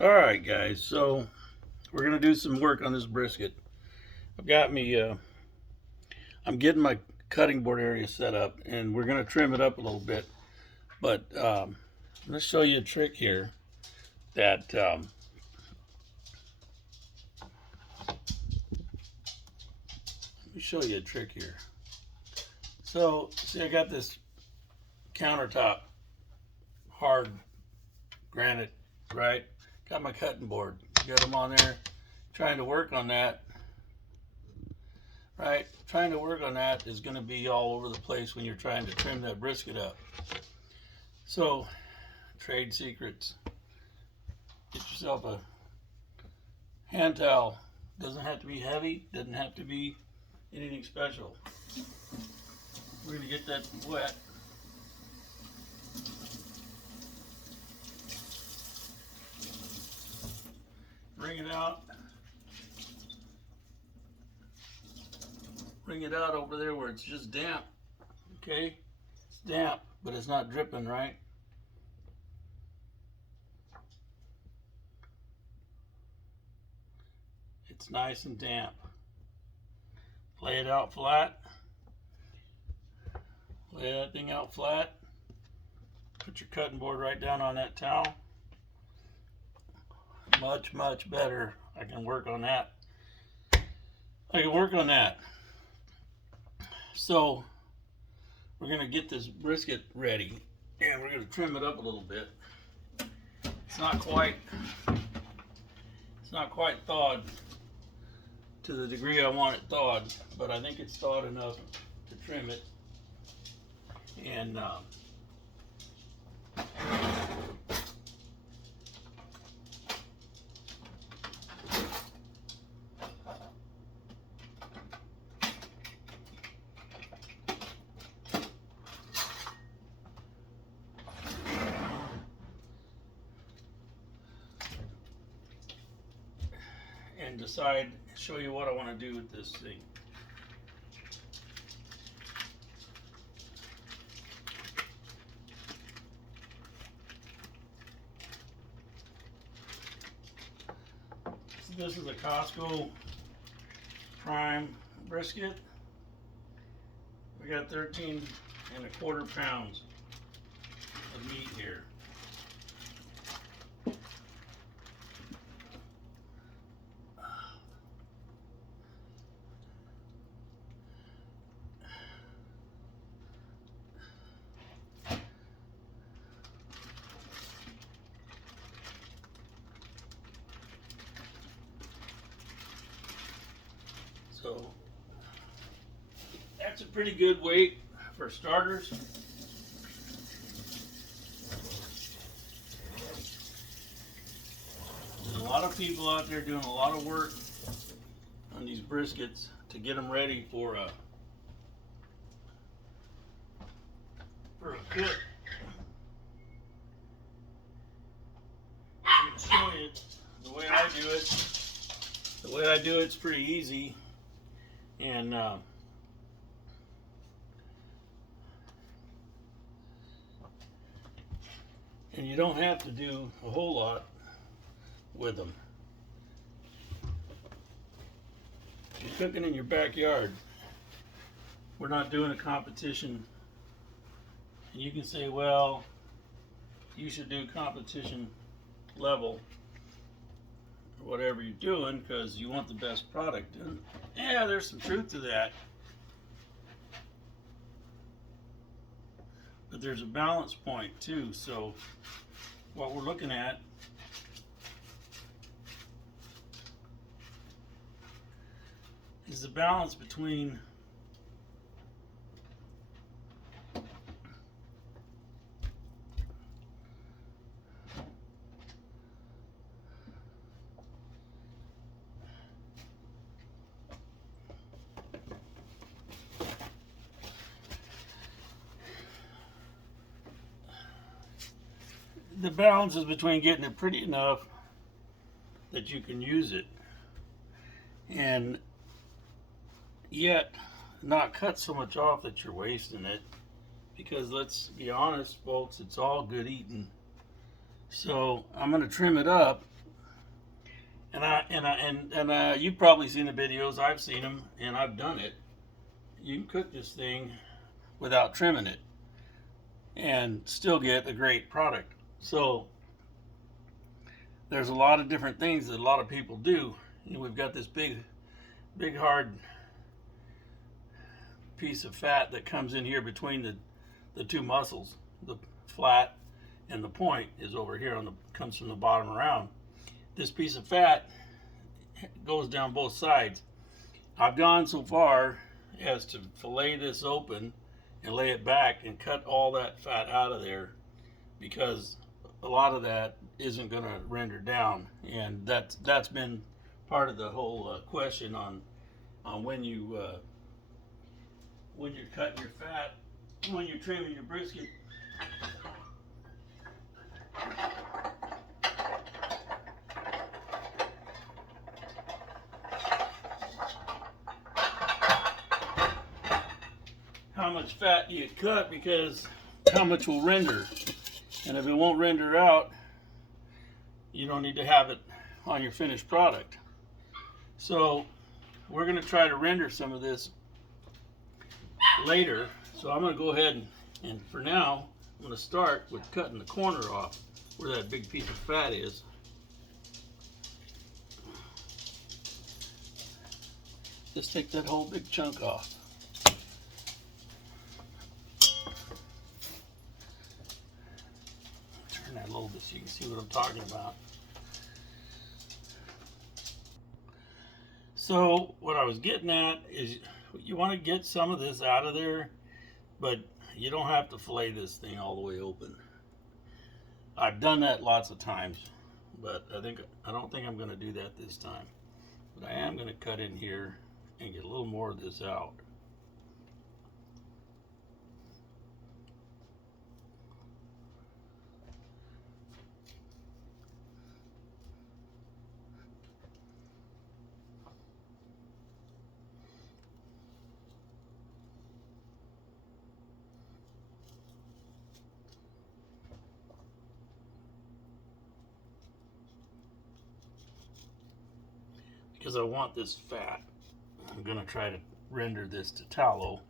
All right, guys. So we're gonna do some work on this brisket. I've got me. I'm getting my cutting board area set up, and we're gonna trim it up a little bit. But let's show you a trick here. That let me show you a trick here. So see, I got this countertop, hard granite, right? Got my cutting board. Got them on there. Trying to work on that. Right? Trying to work on that is going to be all over the place when you're trying to trim that brisket up. So, trade secrets. Get yourself a hand towel. Doesn't have to be heavy, doesn't have to be anything special. We're going to get that wet. Bring it out. Bring it out over there where it's just damp. Okay? It's damp, but it's not dripping, right? It's nice and damp. Lay it out flat. Lay that thing out flat. Put your cutting board right down on that towel. Much, much better. I can work on that. So we're going to get this brisket ready, and we're going to trim it up a little bit. It's not quite thawed to the degree I want it thawed, but I think it's thawed enough to trim it. And show you what I want to do with this thing. So this is a Costco prime brisket. We got 13.25 pounds of meat here. So that's a pretty good weight for starters. There's a lot of people out there doing a lot of work on these briskets to get them ready for a cook. I can show you the way I do it. The way I do it's pretty easy, and you don't have to do a whole lot with them. You're cooking in your backyard. We're not doing a competition. And you can say, well, you should do competition level or whatever you're doing because you want the best product. And yeah, there's some truth to that. But there's a balance point too. So what we're looking at is the balance between getting it pretty enough that you can use it, and yet not cut so much off that you're wasting it. Because let's be honest, folks, it's all good eating. So I'm going to trim it up And you've probably seen the videos. I've seen them, and I've done it. You can cook this thing without trimming it, and still get a great product. So there's a lot of different things that a lot of people do. We've got this big hard piece of fat that comes in here between the two muscles. The flat and the point is over here comes from the bottom around. This piece of fat goes down both sides. I've gone so far as to fillet this open and lay it back and cut all that fat out of there, because a lot of that isn't going to render down, and that's been part of the whole question on when you're cutting your fat, when you're trimming your brisket. How much fat do you cut, because how much will render, and if it won't render out, you don't need to have it on your finished product. So we're going to try to render some of this later. So I'm going to go ahead and for now I'm going to start with cutting the corner off where that big piece of fat is. Just take that whole big chunk off. Turn that a little bit so you can see what I'm talking about. So what I was getting at is you want to get some of this out of there, but you don't have to fillet this thing all the way open. I've done that lots of times, but I don't think I'm going to do that this time. But I am going to cut in here and get a little more of this out. Because I want this fat, I'm going to try to render this to tallow.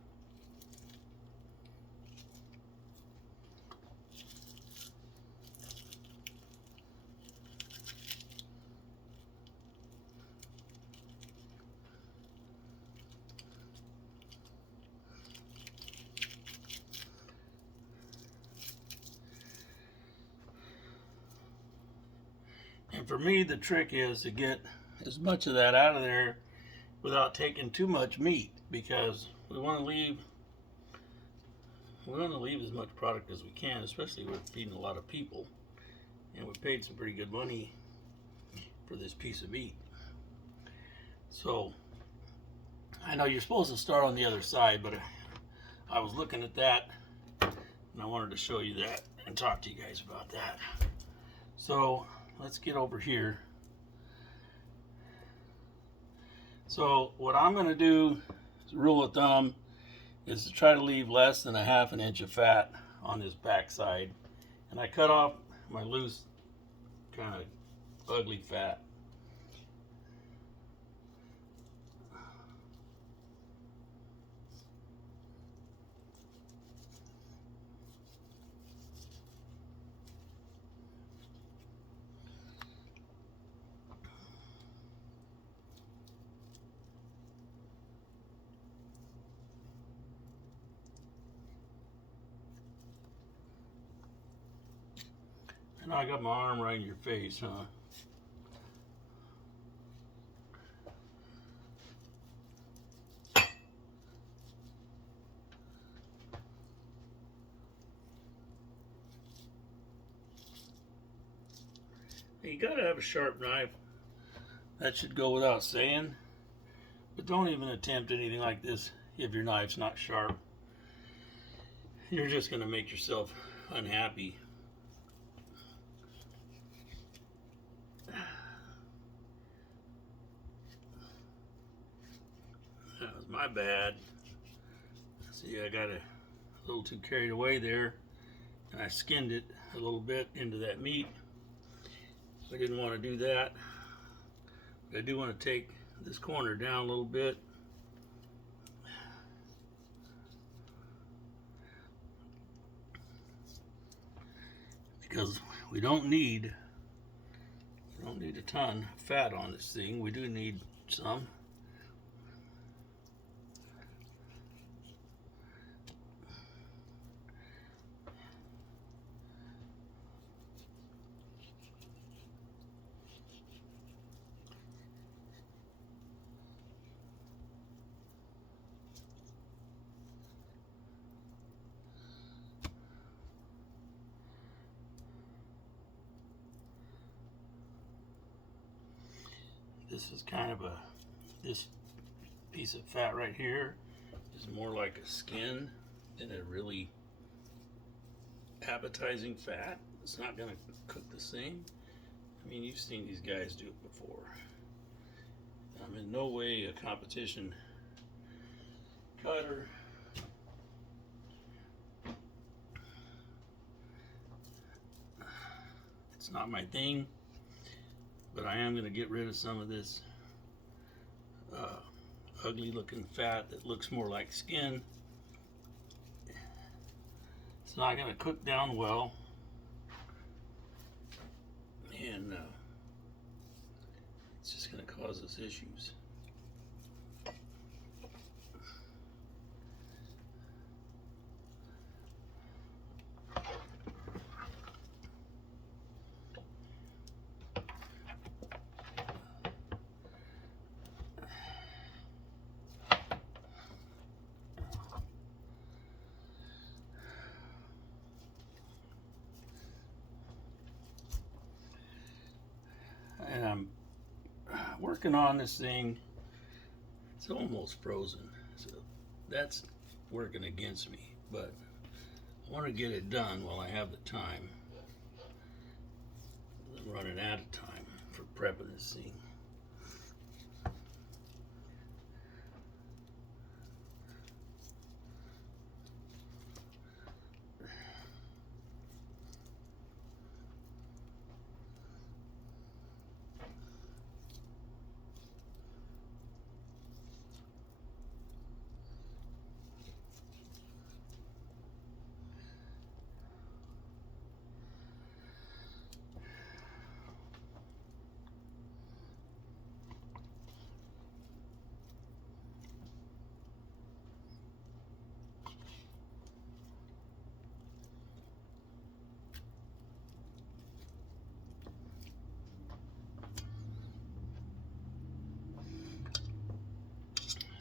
And for me, the trick is to get as much of that out of there without taking too much meat, because we want to leave as much product as we can, especially with feeding a lot of people, and we paid some pretty good money for this piece of meat. So I know you're supposed to start on the other side, but I was looking at that and I wanted to show you that and talk to you guys about that. So let's get over here. So what I'm going to do, as a rule of thumb, is to try to leave less than a half an inch of fat on this back side. And I cut off my loose, kind of ugly fat. And I got my arm right in your face, huh? You gotta have a sharp knife. That should go without saying. But don't even attempt anything like this if your knife's not sharp. You're just gonna make yourself unhappy. That was my bad. See, I got a little too carried away there, and I skinned it a little bit into that meat. I didn't want to do that. I do want to take this corner down a little bit. Because we don't need a ton of fat on this thing. We do need some. This is kind of this piece of fat right here is more like a skin than a really appetizing fat. It's not going to cook the same. I mean, you've seen these guys do it before. I'm in no way a competition cutter. It's not my thing, but I am going to get rid of some of this ugly looking fat that looks more like skin. It's not going to cook down well, and it's just going to cause us issues. And I'm working on this thing. It's almost frozen, so that's working against me, but I want to get it done while I have the time. I'm running out of time for prepping this thing.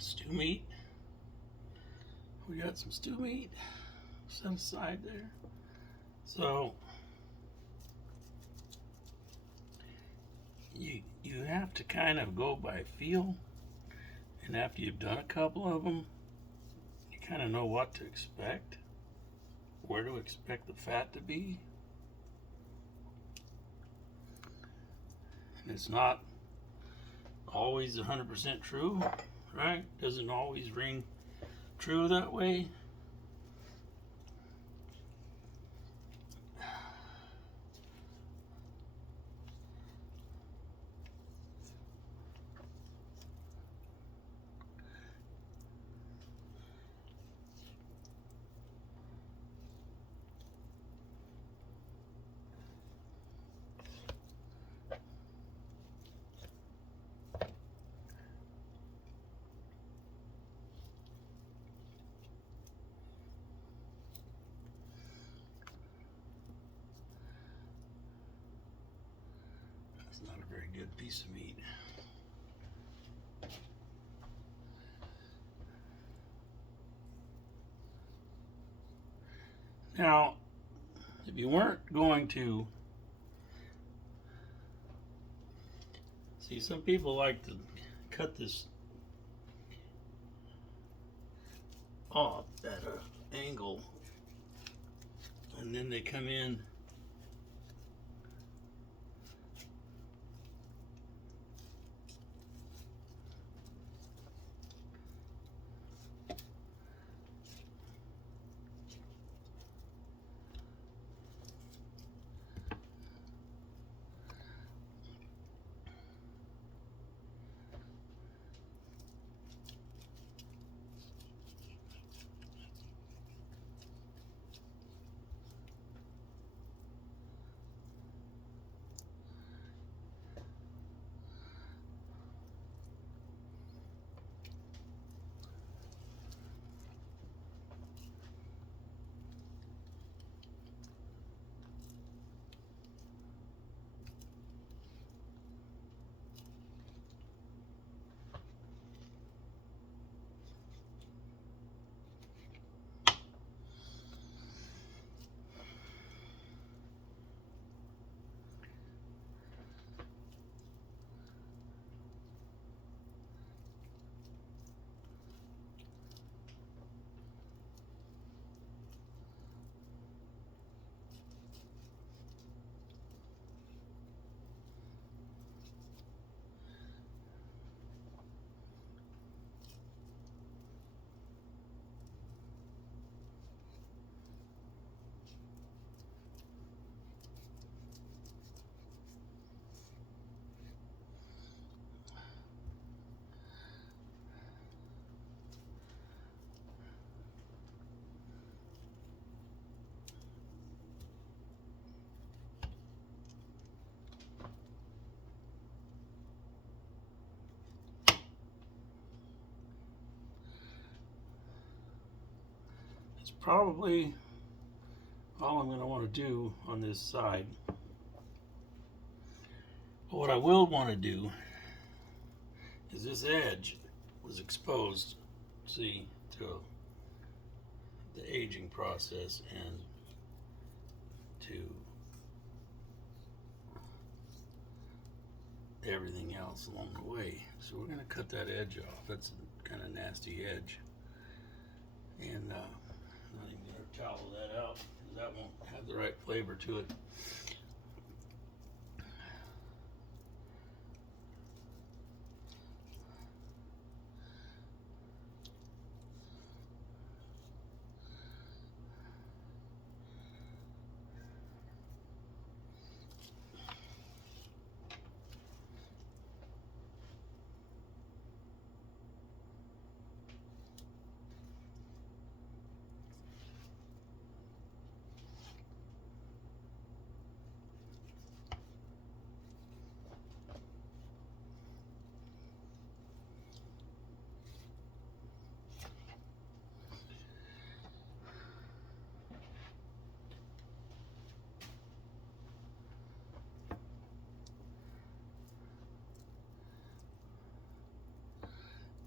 Stew meat. We got some stew meat set aside there. So you have to kind of go by feel, and after you've done a couple of them, you kind of know what to expect, where to expect the fat to be. And it's not always 100% true, right? Doesn't always ring true that way. It's not a very good piece of meat. Now, if you weren't going to see, some people like to cut this off at an angle, and then they come in probably all I'm going to want to do on this side. But what I will want to do is this edge was exposed, see, to the aging process and to everything else along the way. So we're going to cut that edge off. That's a kind of nasty edge. And I'm not even going to towel that out because that won't have the right flavor to it.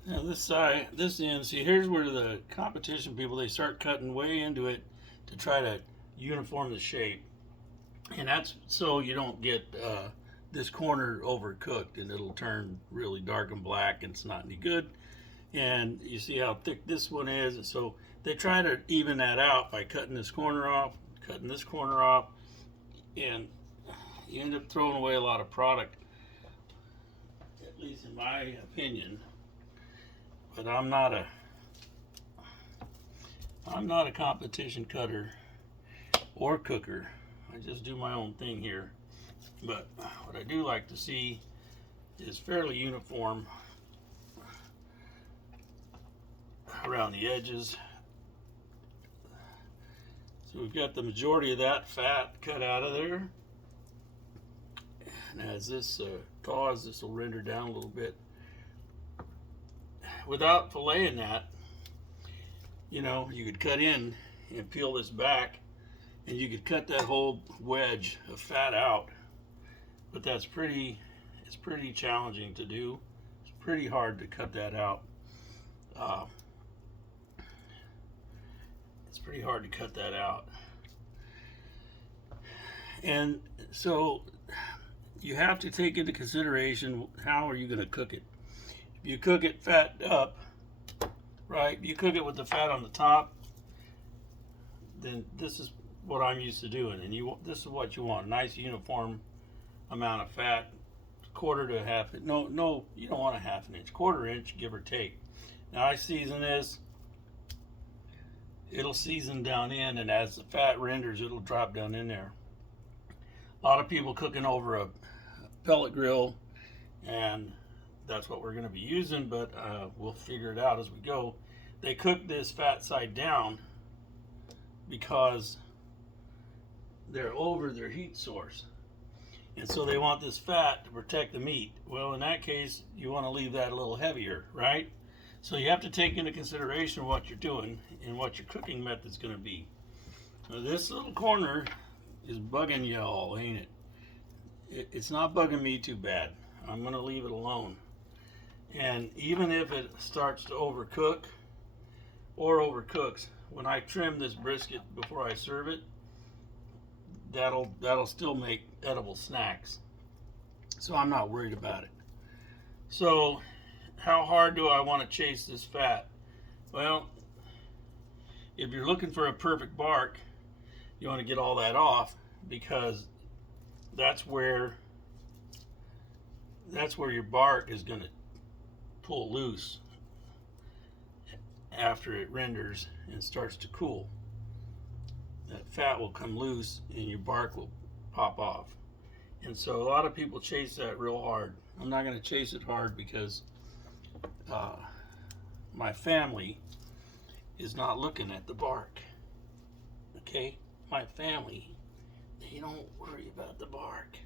Now this side, this end, see here's where the competition people, they start cutting way into it to try to uniform the shape. And that's so you don't get this corner overcooked and it'll turn really dark and black and it's not any good. And you see how thick this one is, and so they try to even that out by cutting this corner off, cutting this corner off, and you end up throwing away a lot of product, at least in my opinion. But I'm not a competition cutter or cooker. I just do my own thing here. But what I do like to see is fairly uniform around the edges. So we've got the majority of that fat cut out of there. And as this thaws, this will render down a little bit. Without filleting that, you know, you could cut in and peel this back and you could cut that whole wedge of fat out, but it's pretty challenging to do. It's pretty hard to cut that out. It's pretty hard to cut that out. And so you have to take into consideration, how are you going to cook it? If you cook it fat up, right, if you cook it with the fat on the top, then this is what I'm used to doing, and this is what you want: a nice uniform amount of fat, quarter to a half. No, you don't want a half an inch, quarter inch, give or take. Now I season this; it'll season down in, and as the fat renders, it'll drop down in there. A lot of people cooking over a pellet grill, and that's what we're going to be using, but we'll figure it out as we go. They cook this fat side down because they're over their heat source, and so they want this fat to protect the meat. Well, in that case, you want to leave that a little heavier, right? So you have to take into consideration what you're doing and what your cooking method's going to be. Now, this little corner is bugging you all, ain't it? It's not bugging me too bad. I'm going to leave it alone. And even if it starts to overcook or overcooks, when I trim this brisket before I serve it, that'll still make edible snacks. So I'm not worried about it. So how hard do I want to chase this fat? Well, if you're looking for a perfect bark, you want to get all that off, because that's where your bark is going to pull loose after it renders and starts to cool. That fat will come loose and your bark will pop off. And so a lot of people chase that real hard. I'm not going to chase it hard because my family is not looking at the bark. Okay? My family, they don't worry about the bark.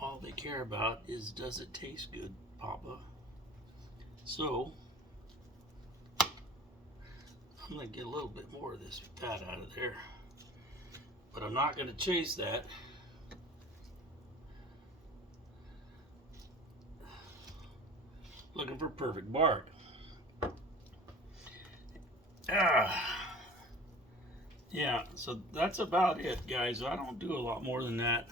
All they care about is, does it taste good, Papa? So I'm I'm going to get a little bit more of this fat out of there, but I'm not going to chase that. Looking for perfect bark. Yeah, so that's about it, guys. I don't do a lot more than that.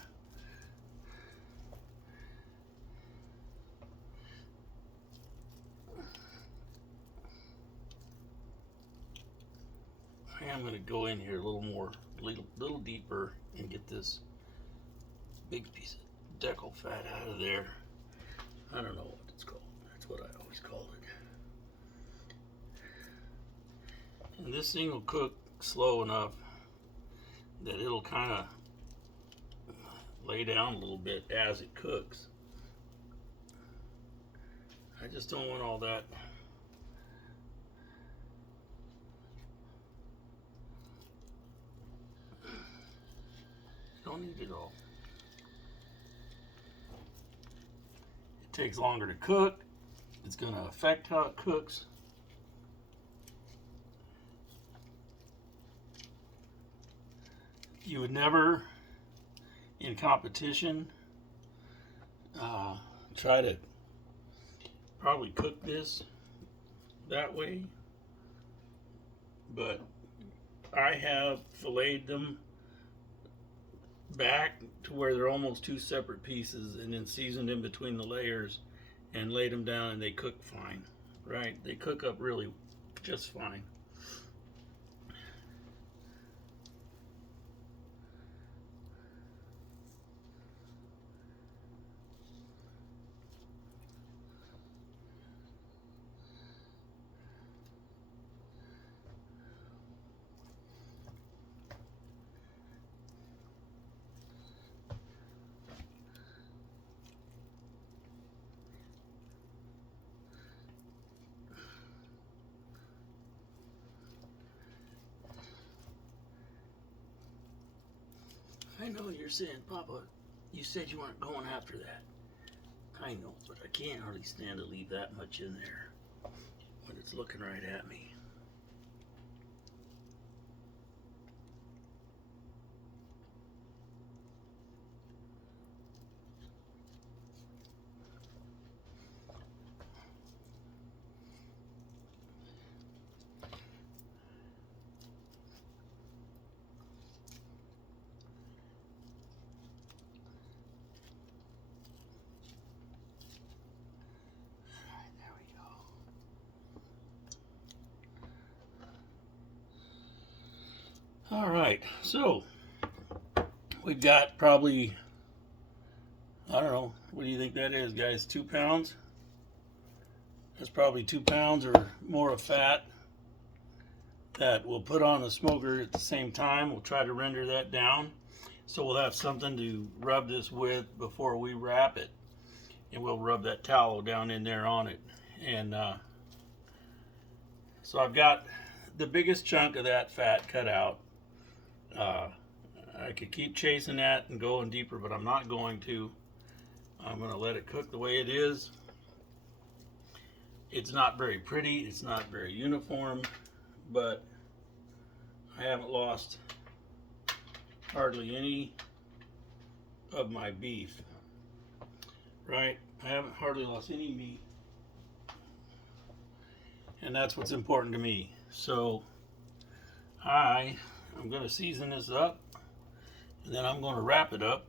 I am going to go in here a little more, little deeper, and get this big piece of decal fat out of there. I don't know what it's called. That's what I always called it. And this thing will cook slow enough that it'll kind of lay down a little bit as it cooks. I just don't want all that. Don't need it all. It takes longer to cook. It's going to affect how it cooks. You would never, in competition, try to probably cook this that way, but I have filleted them back to where they're almost two separate pieces, and then seasoned in between the layers and laid them down, and they cook fine, right? They cook up really just fine. I know you're saying, Papa, you said you weren't going after that. I know, but I can't hardly stand to leave that much in there when it's looking right at me. All right, so we've got probably, I don't know, what do you think that is, guys? 2 pounds? That's probably 2 pounds or more of fat that we'll put on the smoker at the same time. We'll try to render that down, so we'll have something to rub this with before we wrap it, and we'll rub that tallow down in there on it. And so I've got the biggest chunk of that fat cut out. I could keep chasing that and going deeper, but I'm not going to. I'm going to let it cook the way it is. It's not very pretty, it's not very uniform, but I haven't lost hardly any of my beef, right? I haven't hardly lost any meat, and that's what's important to me. So I'm going to season this up, and then I'm going to wrap it up,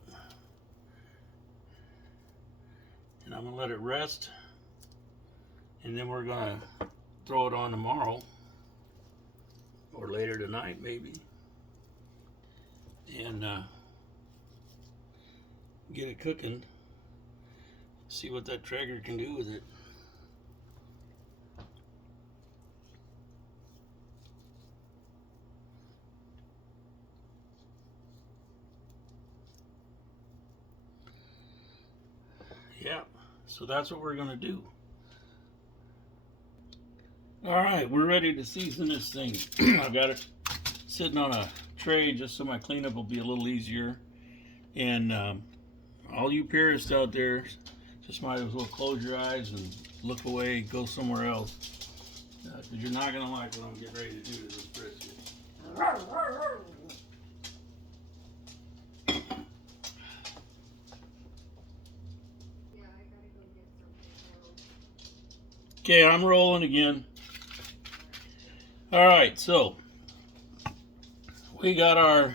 and I'm going to let it rest, and then we're going to throw it on tomorrow or later tonight maybe, and get it cooking, see what that Treager can do with it. Yeah, so that's what we're going to do. All right, we're ready to season this thing. I've got it sitting on a tray just so my cleanup will be a little easier. And all you purists out there just might as well close your eyes and look away, go somewhere else. Because you're not going to like what I'm getting ready to do to this brisket. Okay, I'm rolling again. Alright, so we got our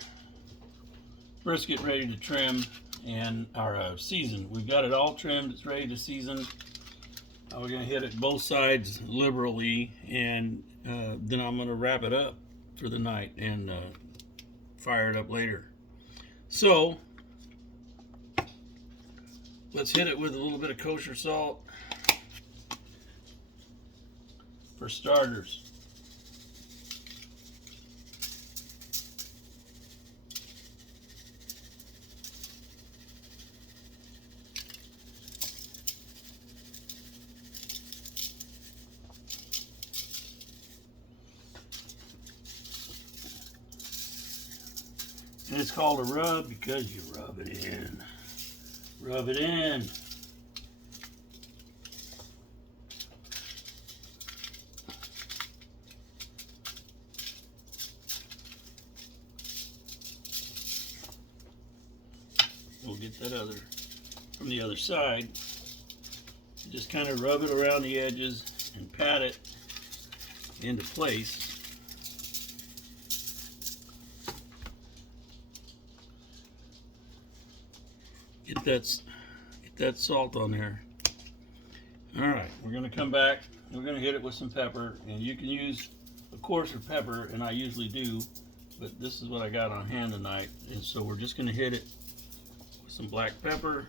brisket ready to trim and our season. We've got it all trimmed, it's ready to season. We're going to hit it both sides liberally, and then I'm going to wrap it up for the night and fire it up later. So let's hit it with a little bit of kosher salt for starters. And it's called a rub because you rub it in. Rub it in. We'll get that other from the other side. Just kind of rub it around the edges and pat it into place. Get that salt on there. Alright, we're going to come back. We're going to hit it with some pepper. And you can use a coarser pepper, and I usually do. But this is what I got on hand tonight. And so we're just going to hit it with some black pepper.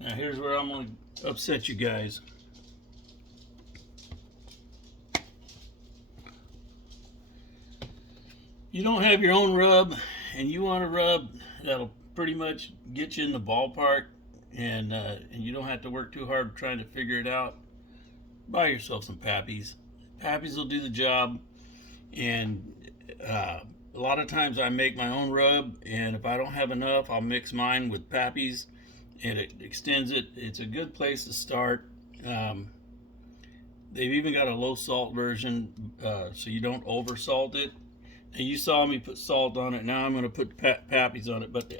Now here's where I'm going to upset you guys. You don't have your own rub and you want a rub that'll pretty much get you in the ballpark, and you don't have to work too hard trying to figure it out, buy yourself some Pappies. Pappies will do the job. And a lot of times I make my own rub, and if I don't have enough, I'll mix mine with Pappies, and it extends it. It's a good place to start. They've even got a low salt version, so you don't over salt it. And you saw me put salt on it. Now I'm going to put Pappies on it, but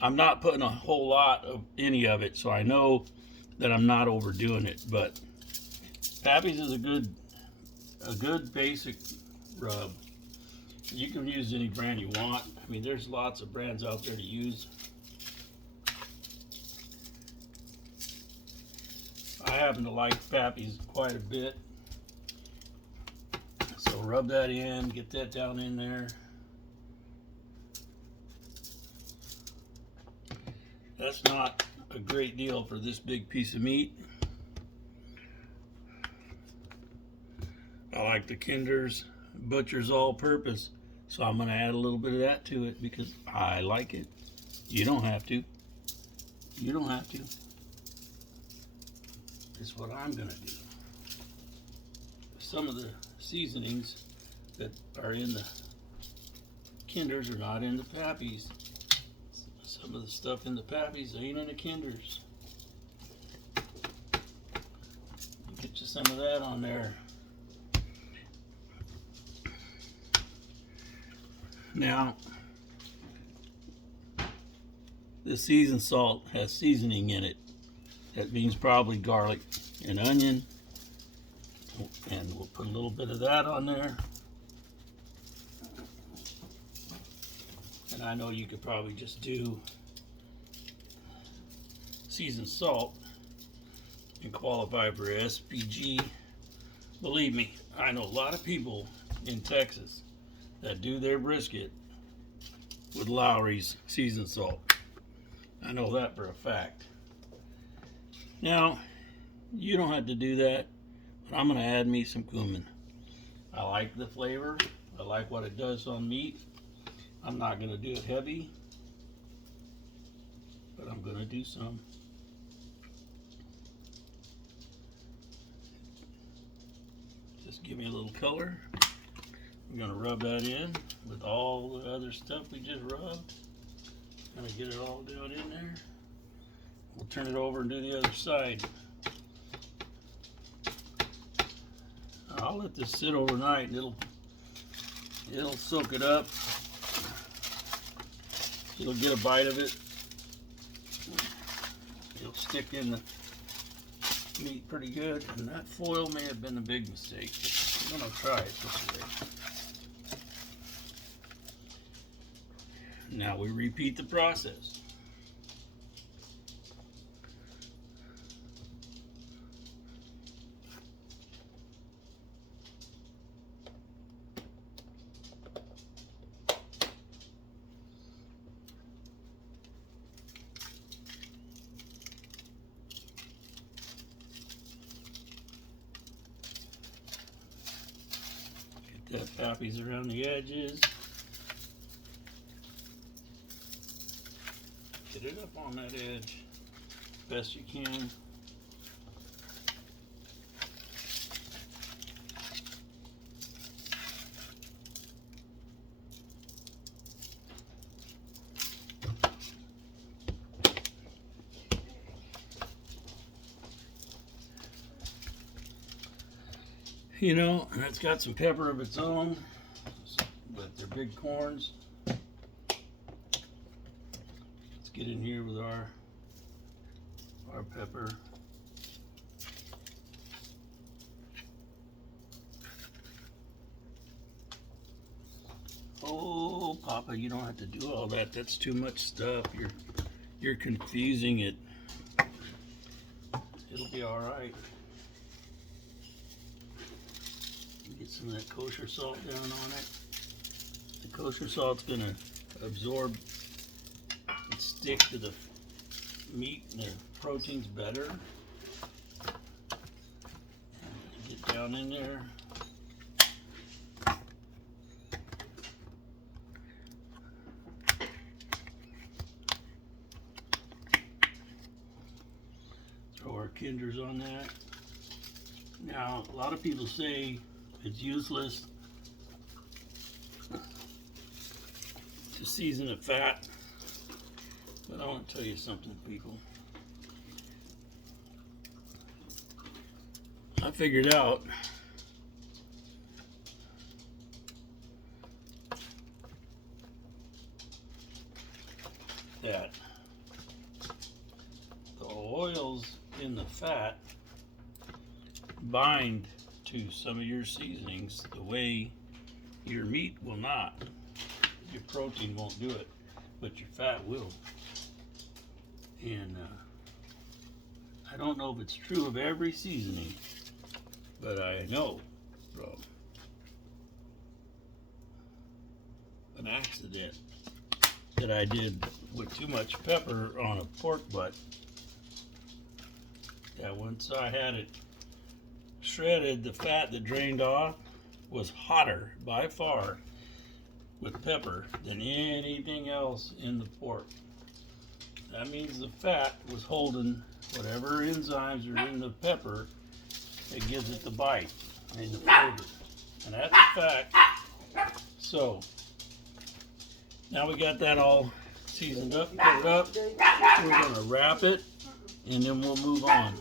I'm not putting a whole lot of any of it, so I know that I'm not overdoing it. But Pappies is a good basic rub. You can use any brand you want. I mean, there's lots of brands out there to use. I happen to like Pappies quite a bit. So rub that in, get that down in there. That's not a great deal for this big piece of meat. I like the Kinder's Butcher's All-Purpose, so I'm going to add a little bit of that to it because I like it. You don't have to. You don't have to. It's what I'm going to do. Some of the seasonings that are in the Kinder's are not in the Pappies. Some of the stuff in the Pappies ain't in the Kinder's. Get you some of that on there. Now, the seasoned salt has seasoning in it. That means probably garlic and onion. And we'll put a little bit of that on there. And I know you could probably just do seasoned salt and qualify for SPG. Believe me, I know a lot of people in Texas that do their brisket with Lowry's seasoned salt. I know that for a fact. Now, you don't have to do that. I'm going to add me some cumin. I like the flavor. I like what it does on meat. I'm not going to do it heavy, but I'm going to do some. Just give me a little color. We're going to rub that in with all the other stuff we just rubbed. Gonna get it all down in there. We'll turn it over and do the other side. I'll let this sit overnight and it'll soak it up. It'll get a bite of it. It'll stick in the meat pretty good. And that foil may have been a big mistake. But I'm gonna try it this way. Now we repeat the process. Get that poppies around the edges. Get it up on that edge best you can. You know, and it's got some pepper of its own, but they're big corns. Let's get in here with our pepper. Oh, Papa, you don't have to do all that. That's too much stuff. You're confusing it. It'll be all right. Get some of that kosher salt down on it. The kosher salt's gonna absorb and stick to the meat and the proteins better. Get down in there. Throw our kinders on that. Now, a lot of people say it's useless to season a fat, but I want to tell you something, people. I figured out that the oils in the fat bind to some of your seasonings the way your meat will not. Your protein won't do it, but your fat will. And I don't know if it's true of every seasoning, but I know from an accident that I did with too much pepper on a pork butt, that once I had it shredded, the fat that drained off was hotter by far with pepper than anything else in the pork. That means the fat was holding whatever enzymes are in the pepper that gives it the bite and the flavor. And that's a fact. So now we got that all seasoned up, put it up. We're gonna wrap it and then we'll move on.